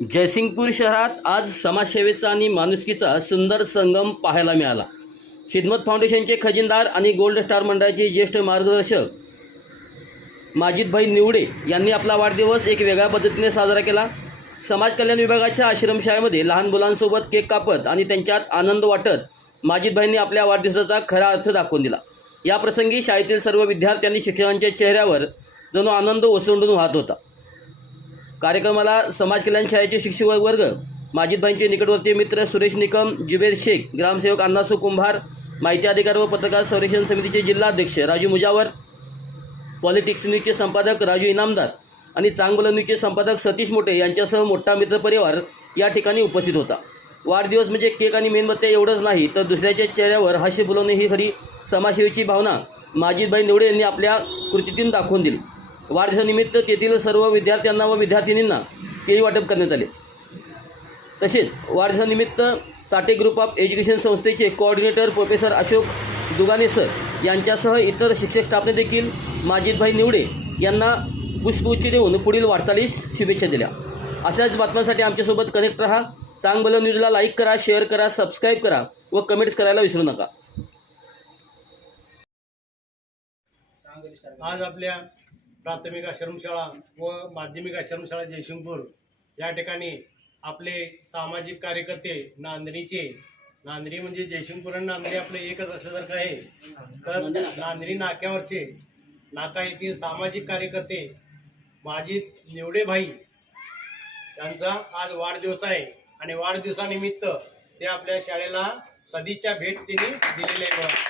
जयसिंगपूर शहरात आज समाजसेवेचा आणि माणुसकीचा सुंदर संगम पाहायला मिळाला. खिदमत फाउंडेशनचे खजिनदार आणि गोल्ड स्टार मंडळाचे ज्येष्ठ मार्गदर्शक माजिदभाई निवडे यांनी आपला वाढदिवस एक वेगळ्या पद्धतीने साजरा केला. समाज कल्याण विभागाच्या आश्रमशाळेमध्ये लहान मुलांसोबत केक कापत आणि त्यांच्यात आनंद वाटत माजिदभाईंनी आपल्या वाढदिवसाचा खरा अर्थ दाखवून दिला. याप्रसंगी शाळेतील सर्व विद्यार्थ्यांनी शिक्षकांच्या चेहऱ्यावर जणू आनंद ओसंडून वाहत होता. कार्यक्रमाला समाज कल्याण शाळेचे शिक्षक वर्ग माजिदभाईंचे निकटवर्तीय मित्र सुरेश निकम जुबेर शेख ग्रामसेवक अण्णासू कुंभार माहिती अधिकार व पत्रकार संरक्षण समितीचे जिल्हाध्यक्ष राजू मुजावर पॉलिटिक्स न्यूजचे संपादक राजू इनामदार आणि चांगलं न्यूजचे संपादक सतीश मोठे यांच्यासह मोठा मित्रपरिवार या ठिकाणी उपस्थित होता. वाढदिवस म्हणजे केक आणि मेणबत्त्या एवढंच नाही तर दुसऱ्याच्या चेहऱ्यावर हास्य फुलवणे ही खरी समाजसेवेची भावना माजिदभाई निवडे यांनी आपल्या कृतीतून दाखवून दिली. वाढदिवसानिमित्त तेथील सर्व विद्यार्थ्यांना व विद्यार्थिनींना केळी वाटप करण्यात आले. तसेच वाढदिवसानिमित्त चाटे ग्रुप ऑफ एज्युकेशन संस्थेचे coordinator professor Ashok Dugane sir यांच्यासह इतर शिक्षक स्टाफने देखील माजिदभाई निवडे यांना पुष्पगुच्छ देऊन पुढील वाटचालीस शुभेच्छा दिल्या. अशाच बातम्यांसाठी आमच्यासोबत कनेक्ट रहा. चांगलं न्यूजला लाईक करा शेअर करा सबस्क्राईब करा व कमेंट्स करायला विसरू नका. आज आपल्या प्राथमिक आश्रमशाळा व माध्यमिक आश्रमशाळा जयसिंगपूर या ठिकाणी आपले सामाजिक कार्यकर्ते नांदणीचे नांदणी म्हणजे जयसिंगपूर आणि नांदणी आपले एकच असल्यासारखं आहे. तर नांदणी नाक्यावरचे नाका येथील सामाजिक कार्यकर्ते माजी निवडे भाई त्यांचा आज वाढदिवस आहे आणि वाढदिवसानिमित्त ते आपल्या शाळेला सदिच्छा भेट त्यांनी दिलेली आहे.